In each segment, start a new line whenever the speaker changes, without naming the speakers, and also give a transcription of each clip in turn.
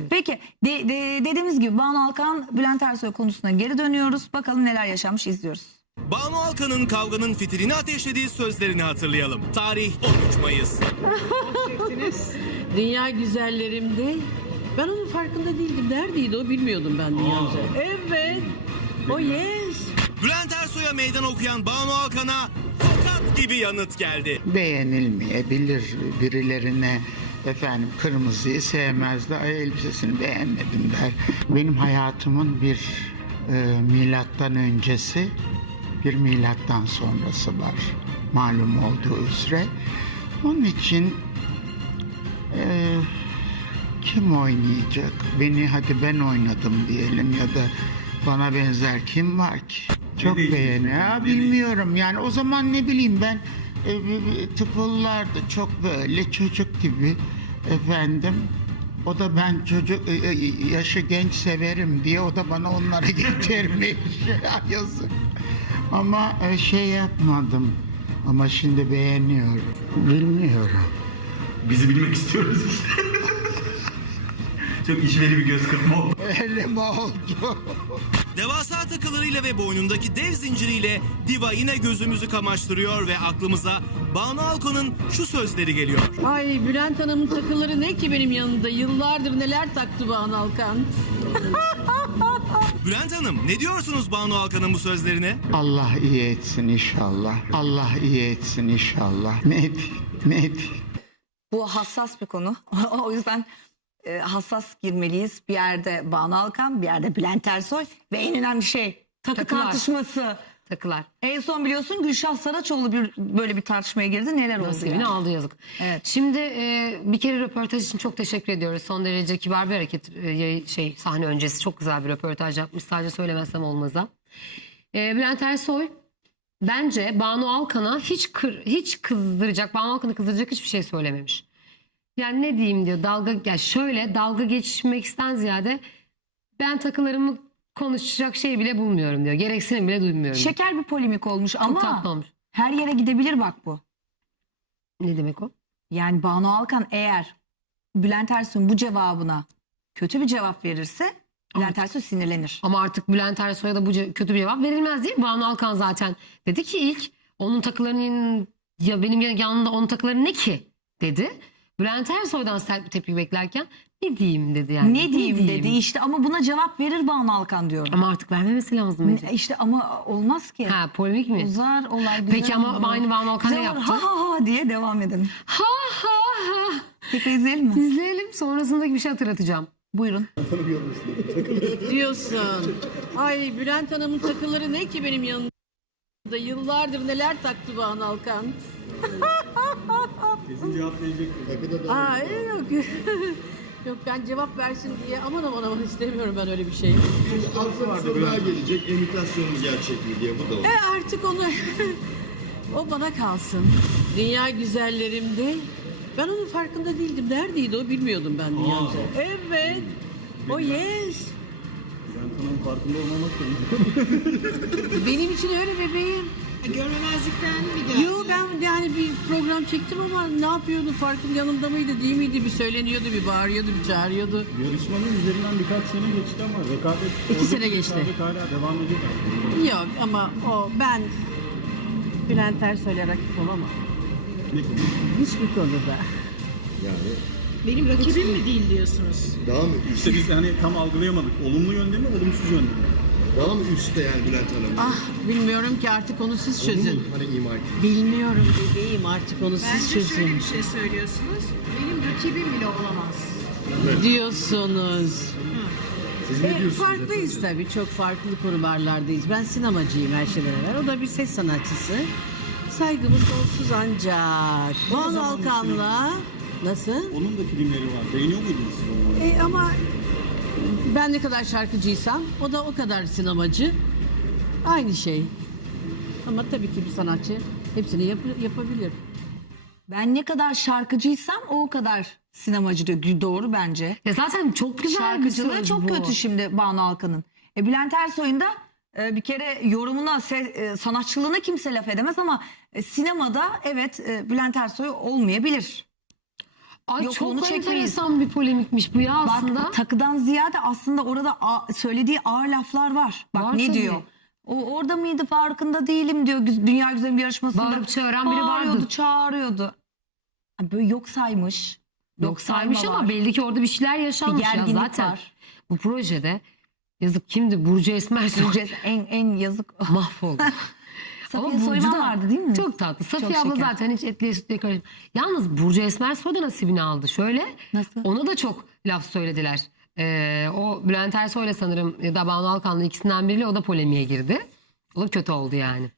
Peki de- de- dediğimiz gibi Banu Alkan, Bülent Ersoy konusuna geri dönüyoruz. Bakalım neler yaşanmış izliyoruz.
Banu Alkan'ın kavganın fitilini ateşlediği sözlerini hatırlayalım. Tarih 13 Mayıs.
Dünya güzellerimde. Ben onun farkında değildim. Neredeydi o bilmiyordum ben dünya güzel. Evet. O yes.
Bülent Ersoy'a meydan okuyan Banu Alkan'a tokat gibi yanıt geldi.
beğenilmeyebilir birilerine efendim kırmızıyı sevmezler ay elbisesini beğenmedim der. Benim hayatımın bir e, milattan öncesi bir milattan sonrası var malum olduğu üzere. Onun için e, kim oynayacak? Beni hadi ben oynadım diyelim ya da bana benzer kim var ki? Çok beğeni. Ha, bilmiyorum yani o zaman ne bileyim ben tıfıllardı çok böyle çocuk gibi efendim. O da ben çocuk e, e, yaşı genç severim diye o da bana onları getirmiş. Yazık. Ama e, şey yapmadım. Ama şimdi beğeniyorum. Bilmiyorum.
Bizi bilmek istiyoruz işte. Çok işveli bir göz kırpma oldu.
Öyle mi oldu?
Devasa takılarıyla ve boynundaki dev zinciriyle Diva yine gözümüzü kamaştırıyor ve aklımıza Banu Alkan'ın şu sözleri geliyor.
Ay Bülent Hanım'ın takıları ne ki benim yanında? Yıllardır neler taktı Banu Alkan.
Bülent Hanım ne diyorsunuz Banu Alkan'ın bu sözlerine?
Allah iyi etsin inşallah. Allah iyi etsin inşallah. Ne diyeyim, ne diyeyim?
Bu hassas bir konu. o yüzden e, hassas girmeliyiz. Bir yerde Banu Alkan, bir yerde Bülent Ersoy ve en önemli şey takı
Takılar.
tartışması.
Takılar.
En son biliyorsun Gülşah Saraçoğlu bir böyle bir tartışmaya girdi. Neler oldu
Nasibini
yani?
aldı yazık.
Evet.
Şimdi e, bir kere röportaj için çok teşekkür ediyoruz. Son derece kibar bir hareket. E, şey sahne öncesi çok güzel bir röportaj yapmış. Sadece söylemezsem olmazsa. E, Bülent Ersoy bence Banu Alkan'a hiç kır, hiç kızdıracak, Banu Alkan'ı kızdıracak hiçbir şey söylememiş. Yani ne diyeyim diyor. Dalga ya şöyle dalga geçmekten ziyade ben takılarımı konuşacak şey bile bulmuyorum diyor. Gereksinim bile duymuyorum.
Şeker bir polemik olmuş
Çok
ama
tatlı olmuş.
her yere gidebilir bak bu.
Ne demek o?
Yani Banu Alkan eğer Bülent Ersoy'un bu cevabına kötü bir cevap verirse Bülent Ersoy sinirlenir.
Ama artık Bülent Ersoy'a da bu ce- kötü bir cevap verilmez değil mi? Banu Alkan zaten dedi ki ilk onun takılarının ya benim yanında onun takıları ne ki dedi. Bülent Ersoy'dan sert bir tepki beklerken ne diyeyim dedi yani.
ne diyeyim dedi işte ama buna cevap verir Banu Alkan diyorum.
Ama artık vermemesi lazım. Ece.
Ne- İşte ama olmaz ki.
Ha polemik mi?
Uzar olay güzel
Peki ama
olur.
aynı Banu Alkan ne
Güzel olur.
yaptı?
Ha ha ha diye devam edelim.
Ha ha ha.
Peki izleyelim mi?
İzleyelim sonrasındaki bir şey hatırlatacağım.
Buyurun.
Diyorsun. Ay Bülent Hanım'ın takıları ne ki benim yanında? Yıllardır neler taktı Banu Alkan.
Kesin cevap verecek.
Aa e, yok. yok ben cevap versin diye aman aman aman istemiyorum ben öyle bir şey.
Alfa bir soru daha gelecek. İmitasyonun gerçek mi diye bu da olur.
E artık onu o bana kalsın. Dünya güzellerimde. Ben onun farkında değildim. Neredeydi o bilmiyordum ben dünya güzel. Evet. O yes.
Bülent Hanım farkında olmamak da
Benim için öyle bebeğim.
Görmemezlikten mi geldi?
Yo ben yani bir program çektim ama ne yapıyordu farkın yanımda mıydı değil miydi bir söyleniyordu bir bağırıyordu bir çağırıyordu.
Yarışmanın üzerinden birkaç sene geçti ama rekabet...
İki sene geçti.
Rekabet hala devam ediyor.
Yok ama o ben Bülent Ersoy'la rakip olamam.
Ne konu?
Hiçbir konuda.
Yani
Benim rakibim mi değil diyorsunuz?
daha mı üst,
İşte biz hani tam algılayamadık. Olumlu yönde mi, olumsuz yönde mi?
daha mı üstte yani Bülent Hanım?
Ah bilmiyorum ki artık onu siz
Onu mu
çözün.
Hani ima.
Bilmiyorum bebeğim artık onu siz
Bence
çözün.
şöyle bir şey söylüyorsunuz. Benim rakibim bile olamaz.
Diyorsunuz.
Siz ne
E,
diyorsunuz?
farklıyız tabii. Çok farklı konularlardayız. Ben sinemacıyım her şeyden evvel. O da bir ses sanatçısı. Saygımız sonsuz ancak. Banu
zaman
Alkan'la nasıl?
Onun da filmleri var. Beğeniyor muydunuz siz onları?
E, ama ben ne kadar şarkıcıysam o da o kadar sinemacı. Aynı şey. Ama tabii ki bir sanatçı hepsini yap- yapabilir.
Ben ne kadar şarkıcıysam o kadar sinemacı diyor. Doğru bence.
Ya zaten çok güzel bir
Şarkıcılığı
söz
çok
bu.
kötü şimdi Banu Alkan'ın. E, Bülent Ersoy'un da e, bir kere yorumuna, se- e, sanatçılığına kimse laf edemez ama e, sinemada evet e, Bülent Ersoy olmayabilir.
Ay
Yok,
çok
onu çekmeyiz.
enteresan bir polemikmiş bu ya aslında.
Bak takıdan ziyade aslında orada a- söylediği ağır laflar var. Bak
Var
ne
tabii.
diyor? O orada mıydı farkında değilim diyor Güz- Dünya Güzelim yarışmasında.
Bağırıp çağıran biri
Bağırıyordu,
vardı.
çağırıyordu. Ha, Böyle yok saymış.
Yok saymış
sayma
ama
var.
belli ki orada bir şeyler
Bir
yaşanmış ya
gerginlik
zaten.
var.
Bu projede yazık kimdi? Burcu Esmer
Bence en en yazık.
mahvoldu.
Safiye
Burcu
Soyman
da
vardı değil mi?
Çok tatlı. Safiye abla
şeker.
zaten hiç etliye sütlüye karışmıyor. Yalnız Burcu Esmer Soy da nasibini aldı. Şöyle
Nasıl?
ona da çok laf söylediler. Ee, o Bülent Ersoy'la sanırım ya da Banu Alkan'la ikisinden biriyle o da polemiğe girdi. O da kötü oldu yani.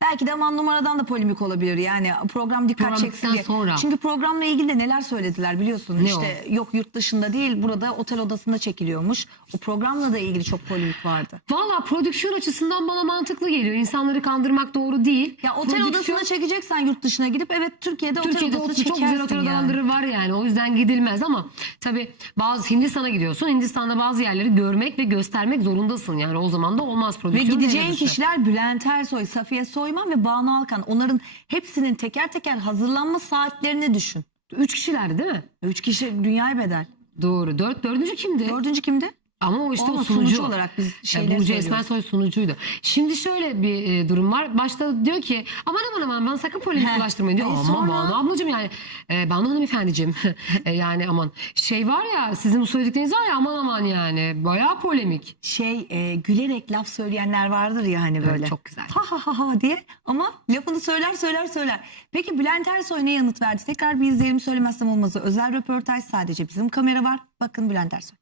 Belki de aman numaradan da polemik olabilir. Yani program dikkat
Program
çeksin
bittikten
diye.
sonra.
Çünkü programla ilgili de neler söylediler biliyorsun.
Ne
işte yok yurt dışında değil burada otel odasında çekiliyormuş. O programla da ilgili çok polemik vardı.
Valla prodüksiyon açısından bana mantıklı geliyor. İnsanları kandırmak doğru değil.
Ya otel
Prodüksiyon-
odasında çekeceksen yurt dışına gidip evet Türkiye'de,
Türkiye'de
otel
o-
odası
çok güzel
çekersin
otel odaları var yani. O yüzden gidilmez ama tabii bazı Hindistan'a gidiyorsun. Hindistan'da bazı yerleri görmek ve göstermek zorundasın. Yani o zaman da olmaz
Ve
prodüksiyon.
gideceğin
devre dışı.
kişiler Bülent Ersoy, Safiye Soyman ve Banu Alkan. Onların hepsinin teker teker hazırlanma saatlerini düşün.
Üç kişilerdi değil mi?
Üç kişi dünyaya bedel.
Doğru. Dört, dördüncü kimdi?
Dördüncü kimdi?
Ama o işte
Ama
o sunucu.
sunucu olarak biz
Ya
şeyleri
Burcu
söylüyoruz.
Esmersoy sunucuydu. Şimdi şöyle bir e, durum var. Başta diyor ki aman aman aman bana sakın polemik bulaştırmayın diyor.
E
Aman
sonra?
Banu ablacığım yani. E, Banu hanımefendiciğim. e, yani aman. Şey var ya sizin bu söyledikleriniz var ya aman aman yani. Bayağı polemik.
Şey e, gülerek laf söyleyenler vardır ya hani böyle.
Evet, çok güzel.
Ha ha ha ha diye ama lafını söyler söyler söyler. Peki Bülent Ersoy ne yanıt verdi? Tekrar bir izleyelim söylemezsem olmazı. Özel röportaj sadece bizim kamera var. Bakın Bülent Ersoy.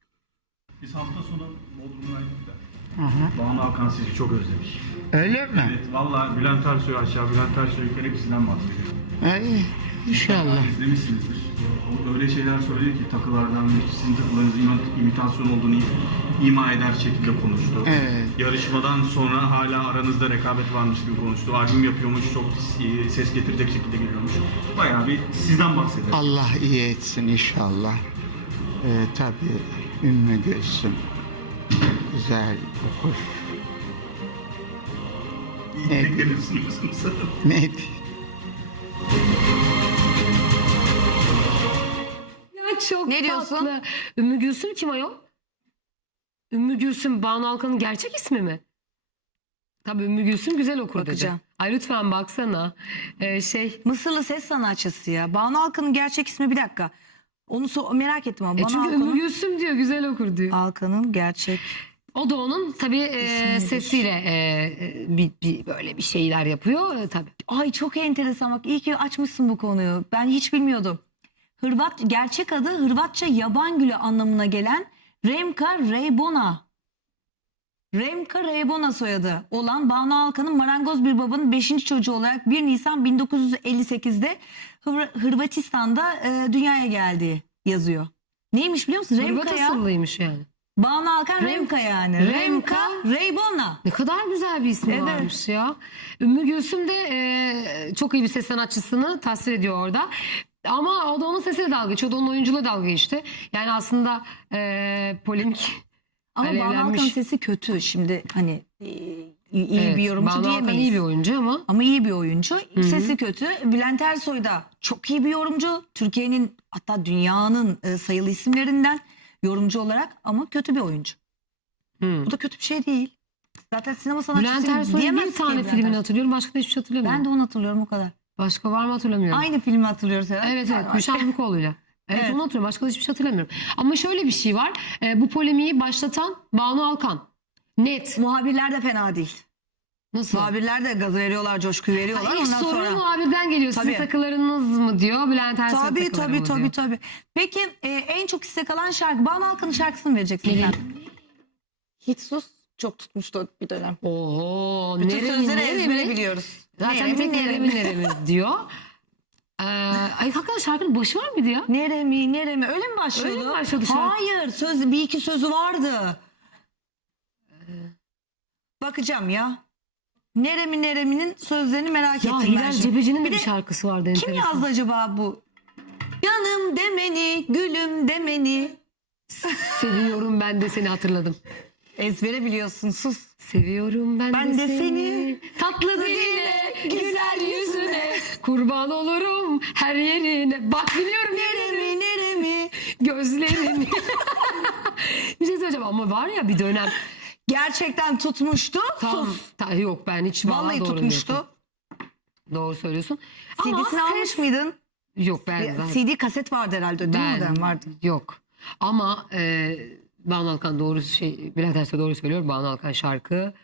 Biz hafta sonu Bodrum'daydık da. Banu Hakan sizi çok özlemiş.
Öyle mi?
Evet valla Bülent Ersoy aşağı, Bülent Ersoy yukarı hepsinden bahsediyor.
Ay, inşallah.
İzlemişsinizdir. Öyle şeyler söyledi ki takılardan sizin takılarınızın imitasyon olduğunu ima eder şekilde konuştu.
Evet.
Yarışmadan sonra hala aranızda rekabet varmış gibi konuştu. Albüm yapıyormuş, çok e, ses getirecek şekilde geliyormuş. Bayağı bir sizden bahseder.
Allah iyi etsin inşallah. Ee, tabii Ümmü Gülsüm güzel okur.
Sunuyorsunuz sanırım.
Ne?
Ya çok
Ne diyorsun?
tatlı. Ümmü Gülsüm kim ayol? Ümmü Gülsüm Banu Alkan'ın gerçek ismi mi? Tabii Ümmü Gülsüm güzel okur dedi.
Bakacağım.
Ay lütfen baksana. Ee, şey
Mısırlı ses sanatçısı ya. Banu Alkan'ın gerçek ismi bir dakika. Onu so- merak ettim ama.
e
Banu
çünkü
Alkan'ın,
Ümmü Gülsüm diyor güzel okur diyor.
Alkan'ın gerçek
O da onun tabii e,
İsmidir.
sesiyle e, e, bir, bir böyle bir şeyler yapıyor e, tabii.
Ay çok enteresan bak iyi ki açmışsın bu konuyu. Ben hiç bilmiyordum. Hırvat gerçek adı Hırvatça yaban gülü anlamına gelen Remka Reybona. Remka Reybona soyadı olan Banu Alkan'ın marangoz bir babanın 5. çocuğu olarak 1 Nisan 1958'de Hır- Hırvatistan'da e, dünyaya geldiği yazıyor. Neymiş biliyor musun? Remka ya.
asıllıymış yani.
Banu Alkan
Rem-
Remka yani.
Remka-
Remka Reybona.
Ne kadar güzel bir ismi
Evet.
varmış ya. Ümmü Gülsüm de e, çok iyi bir ses sanatçısını tasvir ediyor orada. Ama o da onun sesiyle dalga geçiyor. O da onun oyunculuğuyla dalga geçti. Yani aslında e, polemik
Ama Banu
alevlenmiş.
Alkan'ın sesi kötü. Şimdi hani e, iyi
Evet,
bir yorumcu
Banu
diyemeyiz.
iyi bir oyuncu ama
Ama iyi bir oyuncu.
hı.
Sesi kötü. Bülent Ersoy da çok iyi bir yorumcu. Türkiye'nin hatta dünyanın e, sayılı isimlerinden yorumcu olarak ama kötü bir oyuncu.
hı.
Bu da kötü bir şey değil. Zaten sinema sanatçısı
Bülent Ersoy'un bir tane
Bülent
filmini
Ersoy.
hatırlıyorum. Başka da hiçbir şey hatırlamıyorum.
Ben de onu hatırlıyorum o kadar.
Başka var mı hatırlamıyorum.
Aynı filmi hatırlıyoruz herhalde.
Evet evet Gülşen Burukoğlu'yla. Evet,
Evet.
onu hatırlıyorum. Başka da hiçbir şey hatırlamıyorum. Ama şöyle bir şey var. E, bu polemiği başlatan Banu Alkan. Net.
Muhabirler de fena değil.
Nasıl?
Muhabirler de gaz veriyorlar, coşku veriyorlar.
Ha, ilk
Ondan
soru
sonra...
muhabirden geliyor. Sizin
Tabii.
takılarınız mı diyor. Bülent Ersoy
Tabii
takıları
tabii
mı
tabii
diyor.
tabii. Peki e, en çok istek kalan şarkı Banu Alkan'ın şarkısını vereceksin sen? Hiç sus. Çok tutmuştu bir dönem.
Oho.
Bütün
neremi,
sözleri
neremi?
ezbere biliyoruz.
Zaten bir tek neremi neremi diyor. Ee, ay hakikaten şarkının başı var mıydı ya?
Neremi neremi öyle mi başlıyordu?
Öyle mi başladı şarkı?
Hayır söz bir iki sözü vardı. Bakacağım ya. Neremi nereminin sözlerini merak
Ya
ettim ben
Hilal
şimdi.
Cebeci'nin de
Bir
şarkısı vardı.
Kim
enteresan.
yazdı acaba bu? Canım demeni, gülüm demeni.
Seviyorum ben de seni hatırladım.
Ezbere biliyorsun sus.
Seviyorum ben,
Ben
de, seni. Tatlı diline, güzel yüzüne. Kurban olurum her yerine. Bak biliyorum
Neremi
yerine. Gözlerini. bir şey söyleyeceğim ama var ya bir dönem.
Gerçekten tutmuştu.
Tam,
Sus.
ta- yok ben hiç vallahi,
Vallahi
doğru
tutmuştu.
diyorsun. Doğru söylüyorsun. Ama
CD'sini almış
ses-
mıydın?
Yok ben zaten.
CD kaset vardı herhalde değil mi?
Ben
orada? Vardı.
yok. Ama e, Banu Alkan doğru şey Bülent Ersoy doğru söylüyor. Banu Alkan şarkı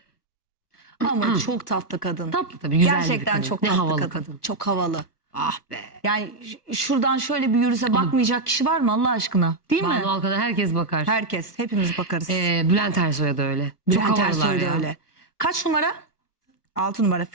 Ama çok tatlı kadın.
tatlı tabii güzel bir
Gerçekten
kadın.
çok
ne
tatlı
havalı kadın.
Çok havalı.
Ah be.
Yani ş- şuradan şöyle bir yürüse bakmayacak kişi var mı Allah aşkına? Değil mi?
Banu Alkan'a herkes bakar.
Herkes. Hepimiz bakarız.
E, Bülent Ersoy'a da öyle. Çok
Bülent
havalılar
Ersoy da
ya.
öyle. Kaç numara? 6 numara.